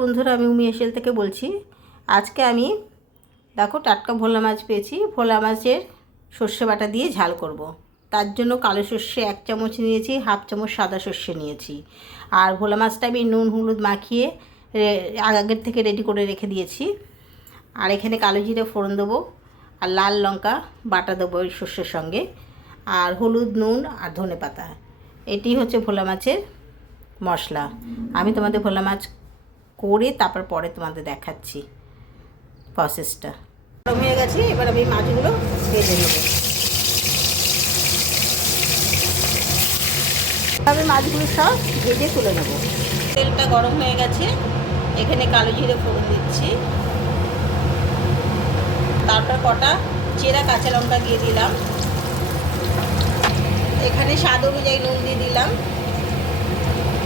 বন্ধুরা, আমি উমি এসেল থেকে বলছি। আজকে আমি, দেখো, টাটকা ভোলা মাছ পেয়েছি। ভোলা মাছের সর্ষে বাটা দিয়ে ঝাল করব। তার জন্য কালো সর্ষে এক চামচ নিয়েছি, হাফ চামচ সাদা সর্ষে নিয়েছি। আর ভোলা মাছটা আমি নুন, হলুদ মাখিয়ে আগের থেকে রেডি করে রেখে দিয়েছি। আর এখানে কালো জিরে ফোড়ন দেবো, আর লাল লঙ্কা বাটা দেবো ওই সর্ষের সঙ্গে। আর হলুদ, নুন আর ধনে পাতা। এটি হচ্ছে ভোলা মাছের মশলা। আমি তোমাদের ভোলা মাছ করে তারপর পরে তোমাদের দেখাচ্ছি প্রসেসটা গরম হয়ে গেছে, এবার আমি মাছগুলো ভেজে নেব। আমি মাছগুলো সব ভেজে তুলে নেব। তেলটা গরম হয়ে গেছে, এখানে কালো জিরে ফোড়ন দিচ্ছি। তারপর কটা চেরা কাঁচা লঙ্কা দিয়ে দিলাম। এখানে স্বাদ অনুযায়ী নুন দিয়ে দিলাম।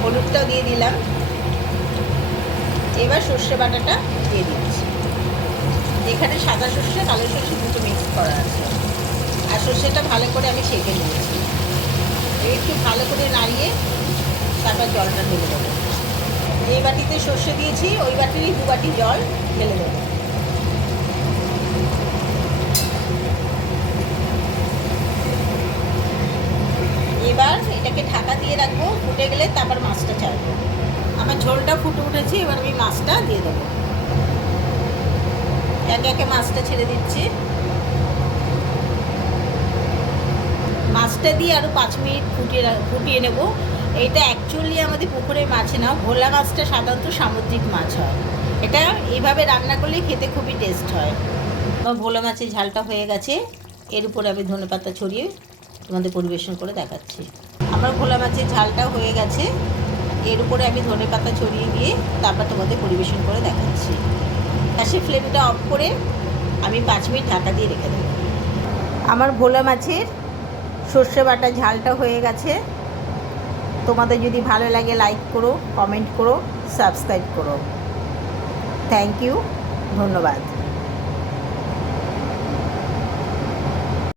হলুদটাও দিয়ে দিলাম। এবার সর্ষে বাটাটা দিয়ে দিচ্ছি। এখানে সাদা সর্ষে, কালো সর্ষে দুটো মিক্স করা আছে। আর সর্ষেটা ভালো করে আমি সেঁকে নিয়েছি। একটু ভালো করে নাড়িয়ে তারপর জলটা ঢেলে দেবো। যে বাটিতে সর্ষে দিয়েছি, ওই বাটিরই দু বাটি জল ঢেলে দেবো। এবার এটাকে ঢাকা দিয়ে রাখব, ফুটে গেলে তারপর মাছটা ছাড়বো। আমার ঝোলটা ফুটে উঠেছে, এবার আমি মাছটা দিয়ে দেবো। একে একে মাছটা ছেড়ে দিচ্ছি। মাছটা দিয়ে আরও পাঁচ মিনিট ফুটিয়ে ফুটিয়ে নেব। এটা অ্যাকচুয়ালি আমাদের পুকুরের মাছ না, ভোলা মাছটা সাধারণত সামুদ্রিক মাছ হয়। এটা এইভাবে রান্না করলে খেতে খুবই টেস্ট হয়। আমার ভোলা মাছের ঝালটা হয়ে গেছে। এর উপরে আমি ধনেপাতা ছড়িয়ে তোমাদের পরিবেশন করে দেখাচ্ছি। আমার ভোলা মাছের ঝালটা হয়ে গেছে। এর উপরে আমি ধনেপাতা ছড়িয়ে দিয়ে তারপর তোমাদের পরিবেশন করে দেখাচ্ছি। গ্যাসের ফ্লেমটা অফ করে আমি পাঁচ মিনিট ঢাকা দিয়ে রেখে দেবো। আমার ভোলা মাছের সর্ষে বাটা ঝালটা হয়ে গেছে। তোমাদের যদি ভালো লাগে লাইক করো, কমেন্ট করো, সাবস্ক্রাইব করো। থ্যাংক ইউ, ধন্যবাদ।